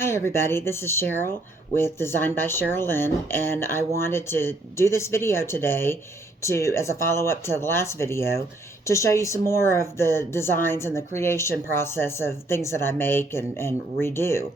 Hi everybody, this is Cheryl with Design by Cheryl Lynn, and I wanted to do this video today as a follow-up to the last video, to show you some more of the designs and the creation process of things that I make and redo.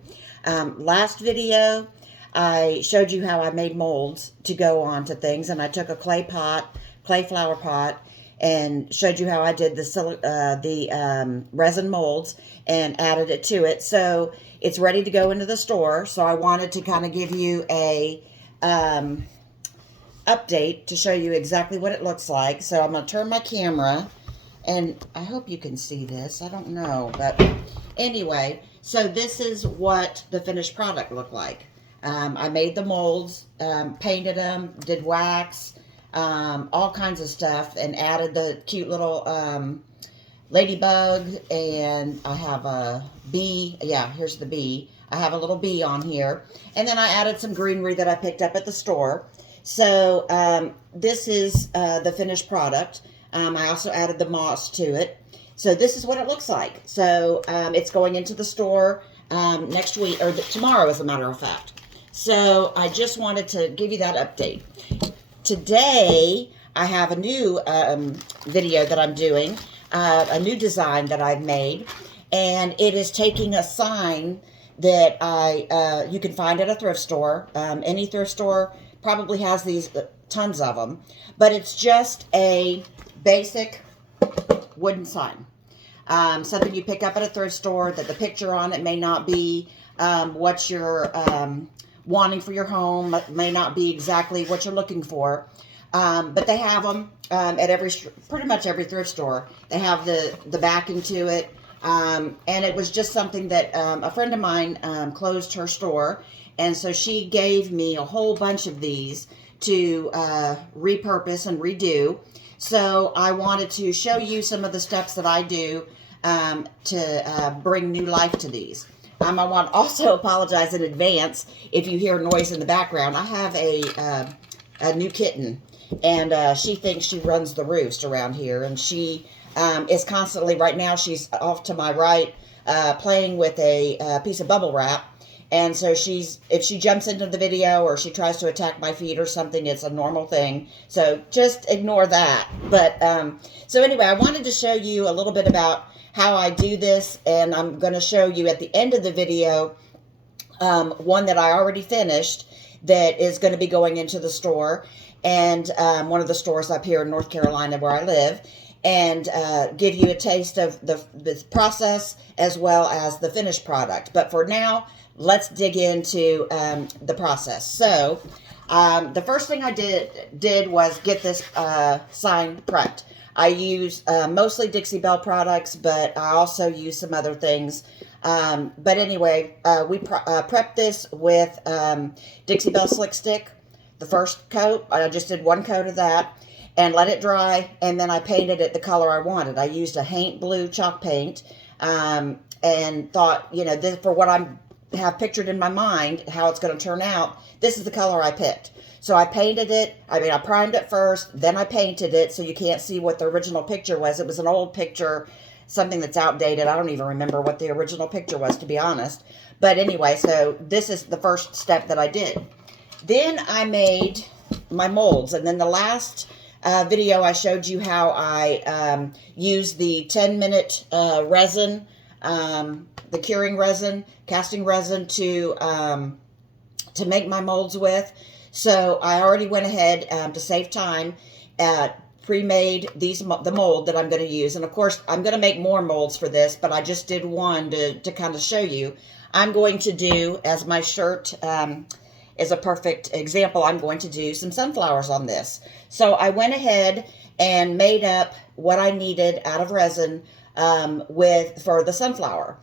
Last video, I showed you how I made molds to go onto things, and I took a clay flower pot, and showed you how I did the resin molds and added it to it. So it's ready to go into the store. So I wanted to kind of give you a update to show you exactly what it looks like. So I'm going to turn my camera, and I hope you can see this. I don't know, but anyway, so this is what the finished product looked like. I made the molds, painted them, did wax, all kinds of stuff, and added the cute little ladybug, and I have a bee. Yeah, here's the bee. I have a little bee on here, and then I added some greenery that I picked up at the store. So this is the finished product. I also added the moss to it. So this is what it looks like. So it's going into the store next week, or tomorrow as a matter of fact. So I just wanted to give you that update. Today, I have a new video that I'm doing, a new design that I've made, and it is taking a sign that you can find at a thrift store. Any thrift store probably has these, tons of them, but it's just a basic wooden sign. Something you pick up at a thrift store that the picture on it may not be what you're wanting for your home, may not be exactly what you're looking for, but they have them at pretty much every thrift store. They have the backing to it, and it was just something that a friend of mine closed her store, and so she gave me a whole bunch of these to repurpose and redo. So I wanted to show you some of the steps that I do to bring new life to these. I want to also apologize in advance if you hear noise in the background. I have a new kitten, and she thinks she runs the roost around here, and she is constantly, right now she's off to my right, playing with a piece of bubble wrap. And so if she jumps into the video or she tries to attack my feet or something, it's a normal thing. So just ignore that. But so anyway, I wanted to show you a little bit about how I do this, and I'm going to show you at the end of the video one that I already finished that is going to be going into the store, and one of the stores up here in North Carolina where I live, and give you a taste of the process as well as the finished product. But for now, let's dig into the process. So the first thing I did was get this sign prepped. I use mostly Dixie Belle products, but I also use some other things. But anyway, we prepped this with Dixie Belle Slick Stick, the first coat. I just did one coat of that and let it dry, and then I painted it the color I wanted. I used a Haint Blue chalk paint, and thought, this, for what I have pictured in my mind, how it's going to turn out, this is the color I picked. So I painted it. I primed it first, then I painted it, so you can't see what the original picture was. It was an old picture, something that's outdated. I don't even remember what the original picture was, to be honest. But anyway, so this is the first step that I did. Then I made my molds, and then the last video I showed you how I used the 10-minute resin, the curing resin, casting resin to make my molds with. So I already went ahead to save time, pre-made the mold that I'm going to use. And of course, I'm going to make more molds for this, but I just did one to kind of show you. I'm going to do, as my shirt is a perfect example, I'm going to do some sunflowers on this. So I went ahead and made up what I needed out of resin for the sunflower.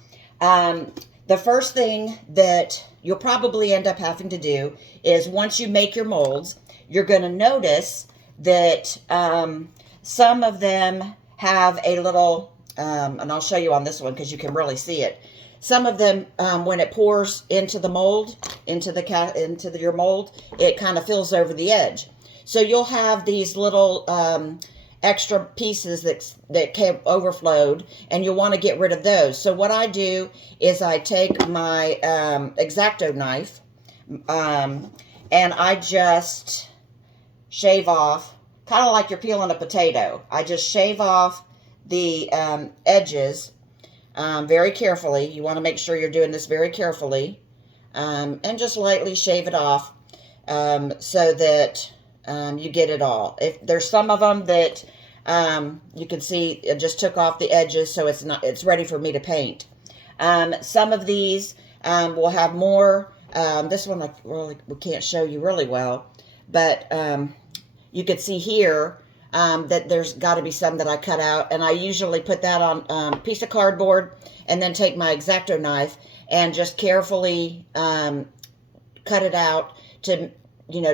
The first thing that you'll probably end up having to do is, once you make your molds, you're going to notice that some of them have a little, and I'll show you on this one because you can really see it. Some of them, when it pours into the mold, into your mold, it kind of fills over the edge. So you'll have these little extra pieces that came overflowed, and you'll want to get rid of those. So what I do is I take my X-Acto knife, and I just shave off, kind of like you're peeling a potato. I just shave off the edges very carefully. You want to make sure you're doing this very carefully, and just lightly shave it off so that you get it all. If there's some of them that you can see it just took off the edges, so it's ready for me to paint. Some of these will have more. This one we can't show you really well, but you could see here that there's got to be some that I cut out, and I usually put that on a piece of cardboard and then take my X-Acto knife and just carefully cut it out to,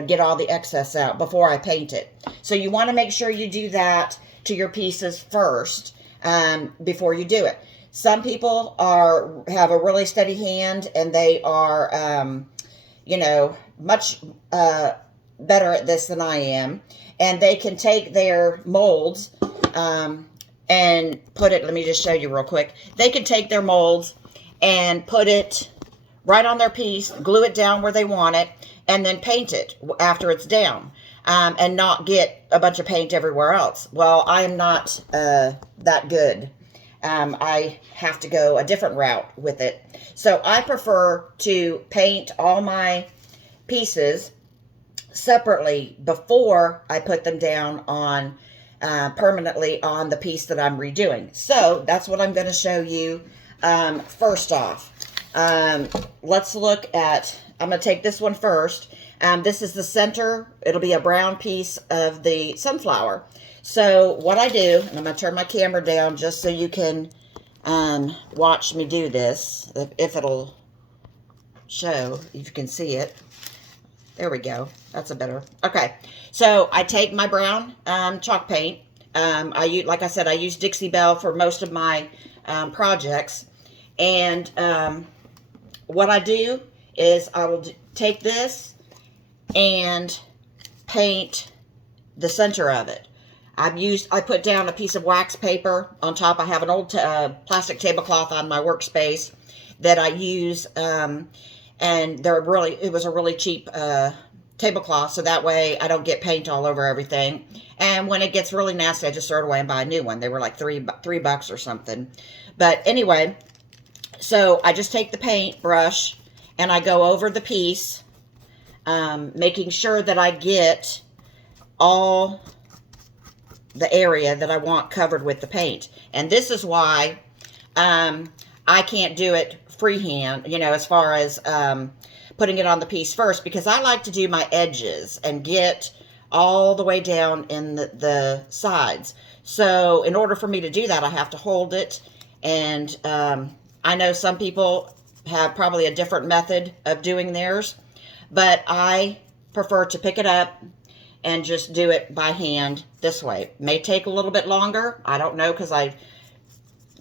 get all the excess out before I paint it. So you want to make sure you do that to your pieces first before you do it. Some people have a really steady hand, and they are, much better at this than I am. And they can take their molds and put it, let me just show you real quick. They can take their molds and put it right on their piece, glue it down where they want it, and then paint it after it's down, and not get a bunch of paint everywhere else. Well, I am not that good. I have to go a different route with it. So I prefer to paint all my pieces separately before I put them down on permanently on the piece that I'm redoing. So that's what I'm going to show you. First off, let's look at, I'm going to take this one first. This is the center. It'll be a brown piece of the sunflower. So what I do, and I'm going to turn my camera down just so you can watch me do this, if it'll show, if you can see it. There we go. That's a better. Okay. So I take my brown chalk paint. Like I said, I use Dixie Belle for most of my projects. And what I do is I will take this and paint the center of it. I put down a piece of wax paper on top. I have an old plastic tablecloth on my workspace that I use, and it was a really cheap tablecloth, so that way I don't get paint all over everything. And when it gets really nasty, I just throw it away and buy a new one. They were like $3 or something. But anyway, so I just take the paint brush and I go over the piece, making sure that I get all the area that I want covered with the paint. And this is why I can't do it freehand, as far as putting it on the piece first, because I like to do my edges and get all the way down in the sides. So in order for me to do that, I have to hold it. And I know some people have probably a different method of doing theirs, but I prefer to pick it up and just do it by hand this way. It may take a little bit longer. I don't know, because I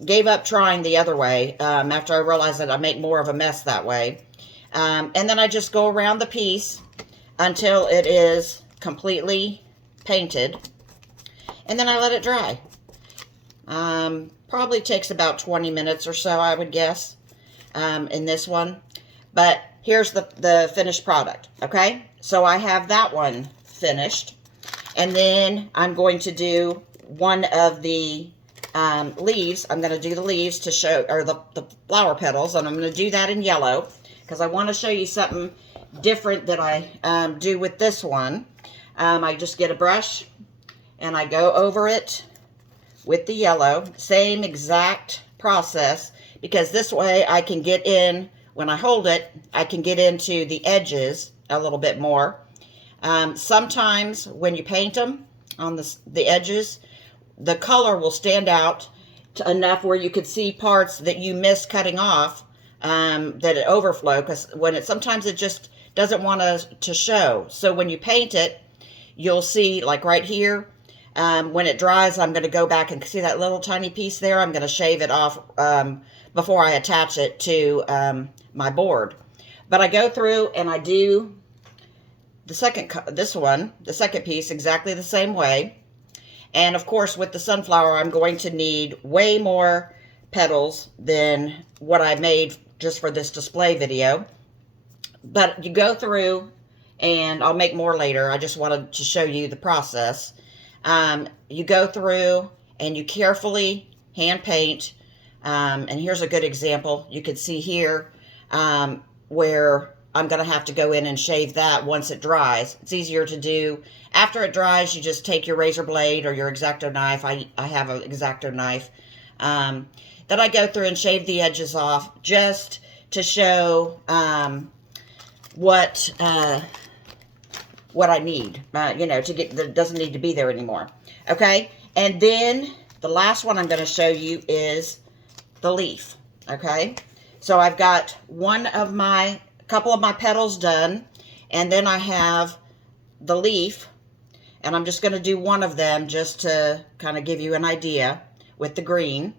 gave up trying the other way after I realized that I make more of a mess that way. And then I just go around the piece until it is completely painted. And then I let it dry. Probably takes about 20 minutes or so, I would guess, in this one. But here's the finished product, okay? So I have that one finished. And then I'm going to do one of the leaves. I'm going to do the leaves to show, or the flower petals, and I'm going to do that in yellow because I want to show you something different that I do with this one. I just get a brush and I go over it with the yellow. Same exact process, because this way I can get in, when I hold it, I can get into the edges a little bit more. Sometimes when you paint them on the edges, the color will stand out enough where you could see parts that you missed cutting off, that it overflow, because sometimes it just doesn't want to show. So when you paint it, you'll see, like right here, when it dries, I'm going to go back and see that little tiny piece there. I'm going to shave it off before I attach it to my board. But I go through and I do the second piece exactly the same way. And of course, with the sunflower, I'm going to need way more petals than what I made just for this display video. But you go through, and I'll make more later. I just wanted to show you the process. You go through and you carefully hand paint. And here's a good example. You can see here where I'm going to have to go in and shave that once it dries. It's easier to do after it dries. You just take your razor blade or your X-Acto knife. I have an X-Acto knife. Then I go through and shave the edges off just to show what I need, to get, that doesn't need to be there anymore. Okay, and then the last one I'm going to show you is the leaf. Okay, so I've got couple of my petals done, and then I have the leaf, and I'm just going to do one of them just to kind of give you an idea with the green.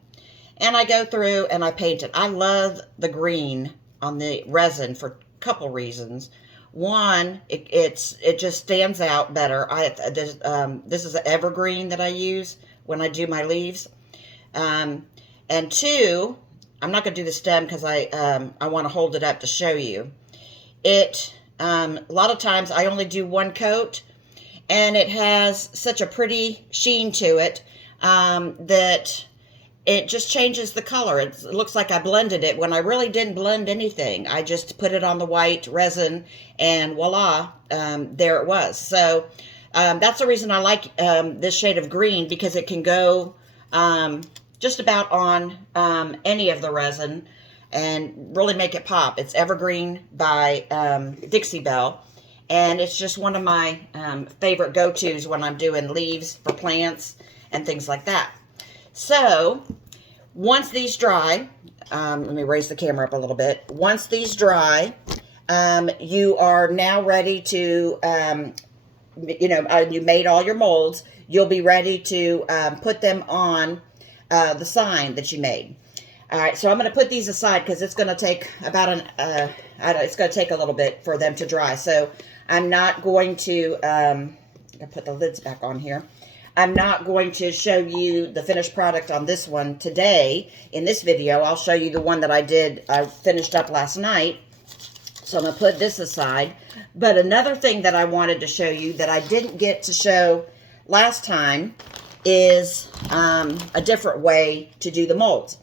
And I go through and I paint it. I love the green on the resin for a couple reasons. One, it just stands out better. This is an evergreen that I use when I do my leaves. And two, I'm not going to do the stem because I want to hold it up to show you. A lot of times I only do one coat, and it has such a pretty sheen to it that it just changes the color. It looks like I blended it when I really didn't blend anything. I just put it on the white resin, and voila, there it was. So that's the reason I like this shade of green, because it can go just about on any of the resin and really make it pop. It's Evergreen by Dixie Belle, and it's just one of my favorite go-tos when I'm doing leaves for plants and things like that. So once these dry, let me raise the camera up a little bit. Once these dry, you are now ready to, you made all your molds. You'll be ready to put them on the sign that you made. All right, so I'm going to put these aside because it's going to take about it's going to take a little bit for them to dry. So I'm not going to, I'll put the lids back on here. I'm not going to show you the finished product on this one today in this video. I'll show you the one that I finished up last night. So I'm going to put this aside. But another thing that I wanted to show you that I didn't get to show last time is a different way to do the molds.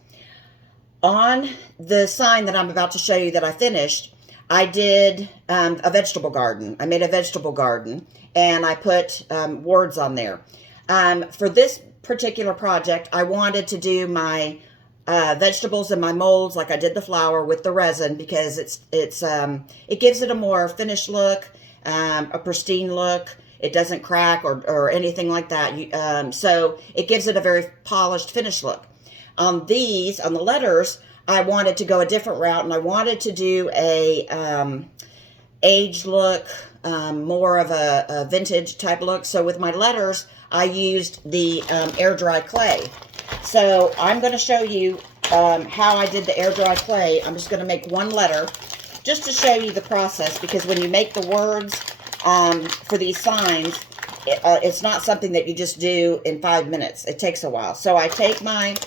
On the sign that I'm about to show you that I finished, I did a vegetable garden. I made a vegetable garden, and I put words on there. For this particular project, I wanted to do my vegetables and my molds like I did the flower with the resin, because it gives it a more finished look, a pristine look. It doesn't crack or anything like that. So it gives it a very polished, finished look. On the letters, I wanted to go a different route, and I wanted to do a aged look, more of a vintage type look. So with my letters, I used the air dry clay. So I'm going to show you how I did the air dry clay. I'm just going to make one letter just to show you the process, because when you make the words for these signs, it's not something that you just do in 5 minutes. It takes a while. So I take my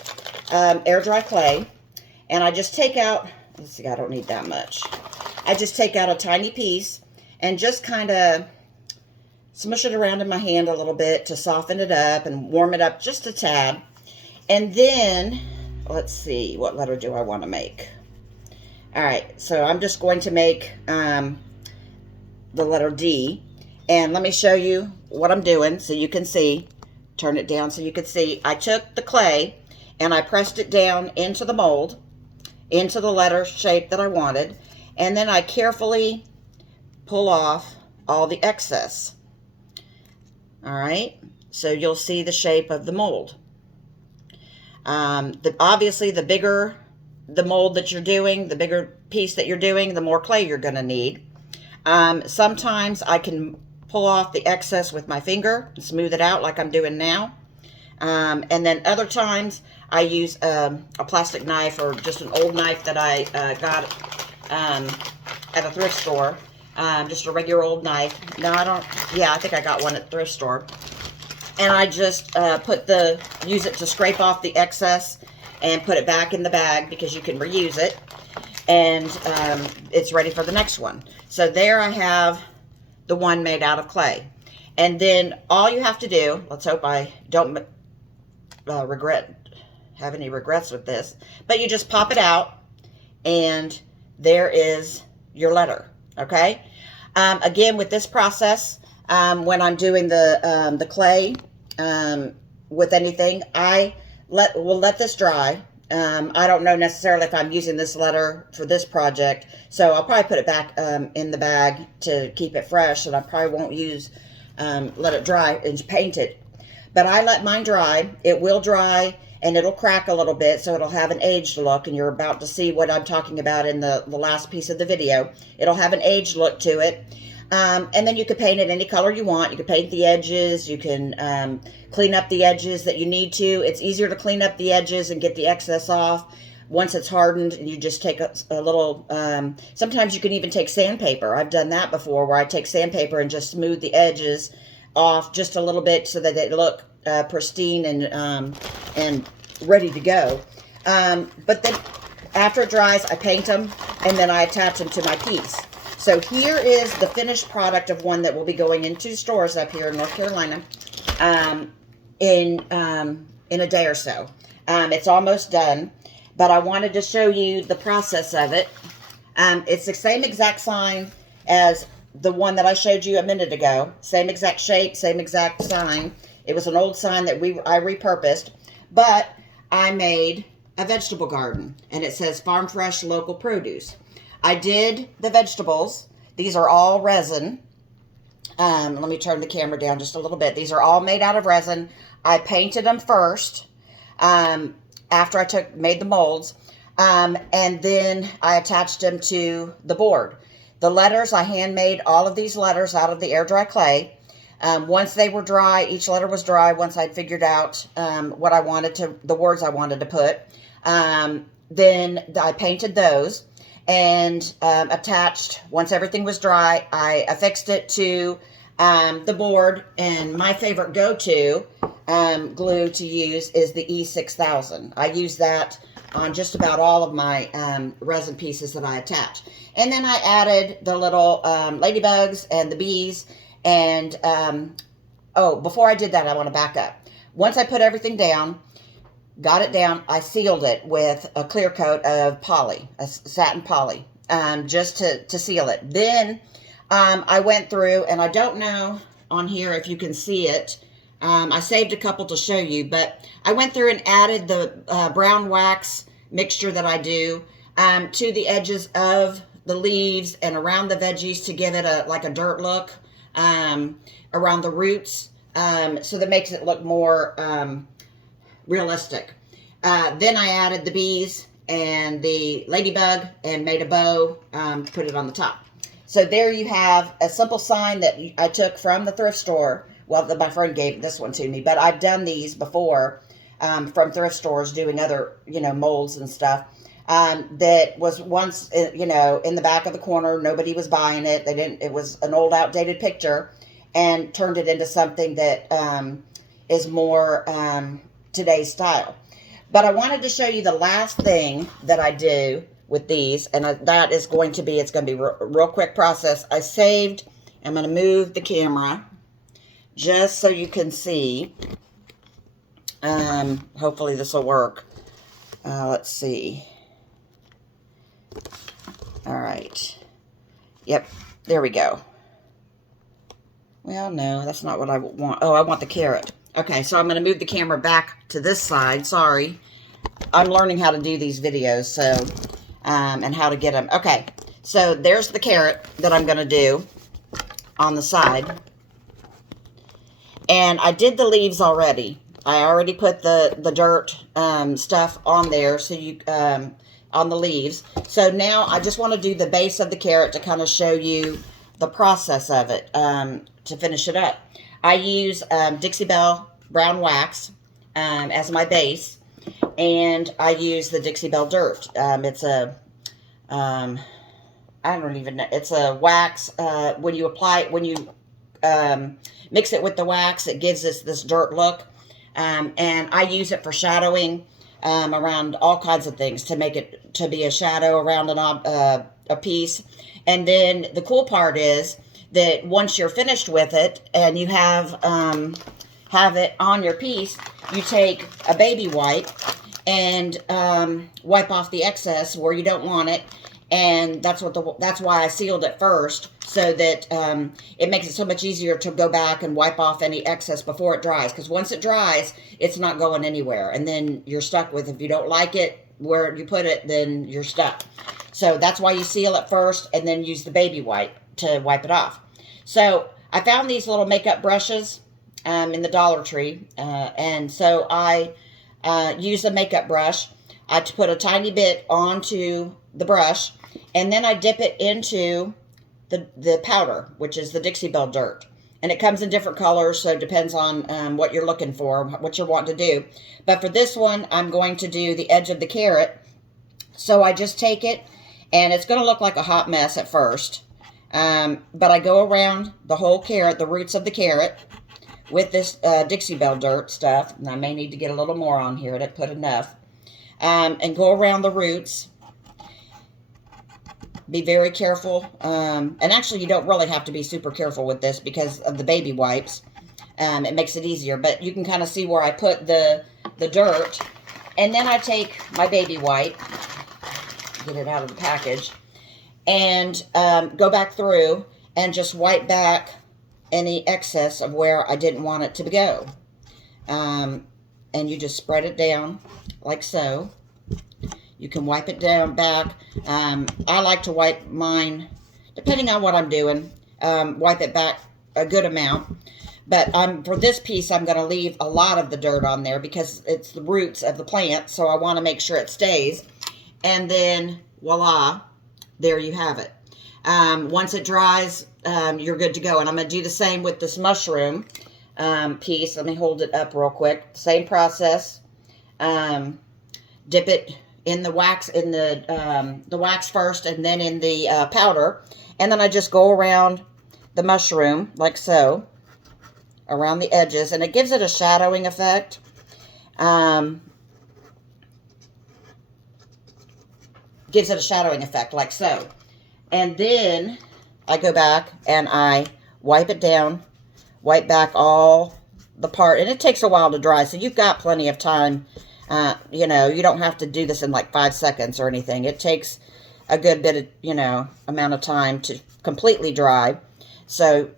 air dry clay, and I just take out, let's see, I don't need that much. I just take out a tiny piece and just kind of smush it around in my hand a little bit to soften it up and warm it up just a tad. And then, let's see, what letter do I want to make? All right, so I'm just going to make the letter D. And let me show you what I'm doing so you can see. Turn it down so you can see. I took the clay and I pressed it down into the mold, into the letter shape that I wanted. And then I carefully pull off all the excess. All right, so you'll see the shape of the mold. Obviously, the bigger the mold that you're doing, the bigger piece that you're doing, the more clay you're going to need. Sometimes I can pull off the excess with my finger and smooth it out like I'm doing now. And then other times I use a plastic knife, or just an old knife that I got at a thrift store. Just a regular old knife. No, I don't. Yeah, I think I got one at the thrift store. and I just use it to scrape off the excess and put it back in the bag because you can reuse it. And it's ready for the next one. So there I have the one made out of clay. And then all you have to do, let's hope I don't have any regrets with this, but you just pop it out and there is your letter, okay? Again, with this process, when I'm doing the clay with anything, we'll let this dry. I don't know necessarily if I'm using this letter for this project, so I'll probably put it back in the bag to keep it fresh, and I probably won't let it dry and paint it. But I let mine dry. It will dry, and it'll crack a little bit, so it'll have an aged look, and you're about to see what I'm talking about in the last piece of the video. It'll have an aged look to it. And then you could paint it any color you want. You can paint the edges. You can clean up the edges that you need to. It's easier to clean up the edges and get the excess off once it's hardened. And you just take a little, sometimes you can even take sandpaper. I've done that before, where I take sandpaper and just smooth the edges off just a little bit so that they look pristine and ready to go. But then after it dries, I paint them and then I attach them to my piece. So here is the finished product of one that will be going into stores up here in North Carolina in a day or so. It's almost done, but I wanted to show you the process of it. It's the same exact sign as the one that I showed you a minute ago. Same exact shape, same exact sign. It was an old sign that I repurposed, but I made a vegetable garden, and it says Farm Fresh Local Produce. I did the vegetables. These are all resin. Let me turn the camera down just a little bit. These are all made out of resin. I painted them first after I made the molds, and then I attached them to the board. The letters, I handmade all of these letters out of the air dry clay. Once they were dry, each letter was dry, once I'd figured out the words I wanted to put, then I painted those. And attached, once everything was dry, I affixed it to the board. And my favorite go-to glue to use is the E6000. I use that on just about all of my resin pieces that I attach. And then I added the little ladybugs and the bees. And, before I did that, I want to back up. Once I put everything down, got it down, I sealed it with a clear coat of poly, a satin poly, just to seal it. Then I went through, and I don't know on here if you can see it. I saved a couple to show you, but I went through and added the brown wax mixture that I do to the edges of the leaves and around the veggies to give it like a dirt look around the roots, so that makes it look more realistic. Then I added the bees and the ladybug and made a bow, put it on the top. So there you have a simple sign that I took from the thrift store. Well, my friend gave this one to me, but I've done these before from thrift stores doing other, molds and stuff. That was once, in the back of the corner. Nobody was buying it. It was an old outdated picture, and turned it into something that is more today's style. But I wanted to show you the last thing that I do with these, and that is going to be, it's going to be a real quick process. I'm going to move the camera just so you can see. Hopefully this will work. Let's see. All right. Yep, there we go. Well, no, that's not what I want. Oh, I want the carrot. Okay, so I'm going to move the camera back to this side. Sorry. I'm learning how to do these videos, so, and how to get them. Okay, so there's the carrot that I'm going to do on the side. And I did the leaves already. I already put the dirt stuff on there, so on the leaves. So now I just want to do the base of the carrot to kind of show you the process of it, to finish it up. I use Dixie Belle brown wax as my base, and I use the Dixie Belle dirt. It's a, I don't even know, it's a wax, when you apply it, when you mix it with the wax, it gives us this dirt look. And I use it for shadowing around all kinds of things to make it to be a shadow around a piece. And then the cool part is that once you're finished with it and you have it on your piece, you take a baby wipe and wipe off the excess where you don't want it. And that's why I sealed it first, so that it makes it so much easier to go back and wipe off any excess before it dries. Because once it dries, it's not going anywhere. And then you're stuck with, if you don't like it where you put it, then you're stuck. So that's why you seal it first and then use the baby wipe to wipe it off. So I found these little makeup brushes in the Dollar Tree. And so I use a makeup brush. I put a tiny bit onto the brush, and then I dip it into the powder, which is the Dixie Belle dirt. And it comes in different colors, so it depends on what you're looking for, what you're wanting to do. But for this one, I'm going to do the edge of the carrot. So I just take it, and it's going to look like a hot mess at first. But I go around the whole carrot, the roots of the carrot, with this Dixie Belle dirt stuff. And I may need to get a little more on here. I didn't put enough. And go around the roots. Be very careful. And actually, you don't really have to be super careful with this because of the baby wipes. It makes it easier. But you can kind of see where I put the dirt. And then I take my baby wipe, get it out of the package, and go back through and just wipe back any excess of where I didn't want it to go. And you just spread it down like so. You can wipe it down back. I like to wipe mine, depending on what I'm doing, wipe it back a good amount. But for this piece, I'm going to leave a lot of the dirt on there because it's the roots of the plant, so I want to make sure it stays. And then, voila, there you have it. Once it dries, you're good to go. And I'm going to do the same with this mushroom piece. Let me hold it up real quick. Same process. Dip it in the wax, the wax first, and then in the powder. And then I just go around the mushroom like so, around the edges, and it gives it a shadowing effect. Gives it a shadowing effect like so. And then I go back and I wipe it down, wipe back all the part, and it takes a while to dry, so you've got plenty of time. You know, you don't have to do this in like 5 seconds or anything. It takes a good bit of, amount of time to completely dry. So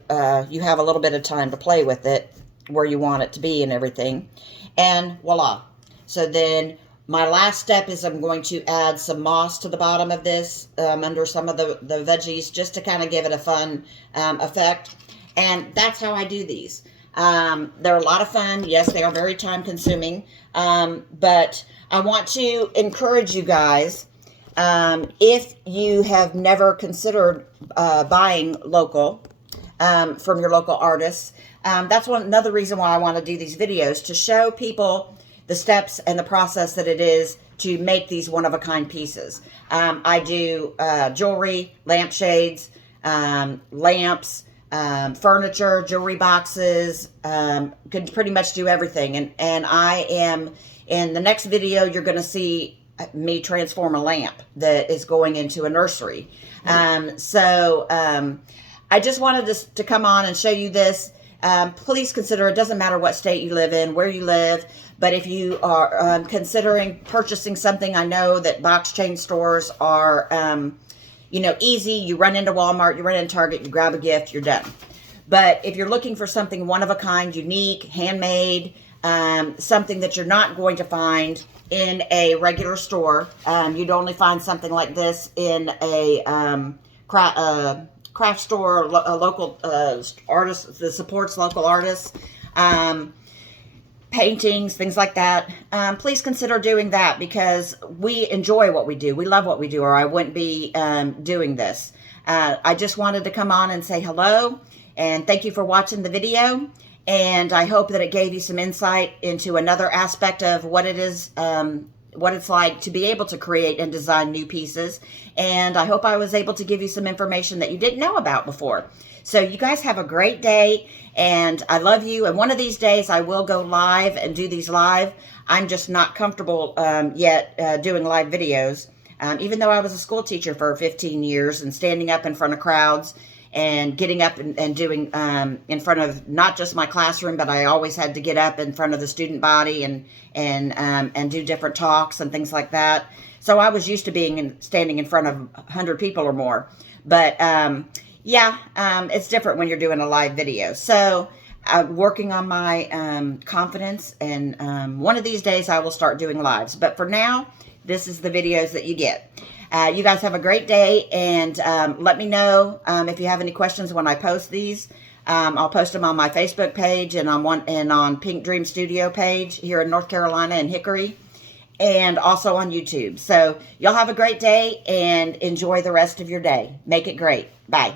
you have a little bit of time to play with it where you want it to be and everything. And voila. So then my last step is I'm going to add some moss to the bottom of this under some of the veggies just to kind of give it a fun effect. And that's how I do these. They're a lot of fun. Yes, they are very time consuming. But I want to encourage you guys, if you have never considered buying local from your local artists, that's another reason why I want to do these videos, to show people the steps and the process that it is to make these one-of-a-kind pieces. I do jewelry, lampshades, lamps, furniture, jewelry boxes, can pretty much do everything. And I am, in the next video, you're going to see me transform a lamp that is going into a nursery. I just wanted to come on and show you this. Please consider, it doesn't matter what state you live in, where you live, but if you are considering purchasing something, I know that box chain stores are, easy. You run into Walmart, you run into Target, you grab a gift, you're done. But if you're looking for something one of a kind, unique, handmade, something that you're not going to find in a regular store, you'd only find something like this in a craft store, a local artist that supports local artists, paintings, things like that, please consider doing that, because we enjoy what we do. We love what we do, or I wouldn't be doing this. I just wanted to come on and say hello, and thank you for watching the video, and I hope that it gave you some insight into another aspect of what it is what it's like to be able to create and design new pieces. And I hope I was able to give you some information that you didn't know about before. So you guys have a great day, and I love you. And one of these days I will go live and do these live. I'm just not comfortable yet doing live videos. Even though I was a school teacher for 15 years and standing up in front of crowds and getting up and doing in front of not just my classroom, but I always had to get up in front of the student body and do different talks and things like that. So I was used to standing in front of 100 people or more. But yeah, it's different when you're doing a live video. So I'm working on my confidence, and one of these days I will start doing lives. But for now, this is the videos that you get. You guys have a great day, and let me know if you have any questions when I post these. I'll post them on my Facebook page and on Pink Dream Studio page here in North Carolina in Hickory, and also on YouTube. So y'all have a great day and enjoy the rest of your day. Make it great. Bye.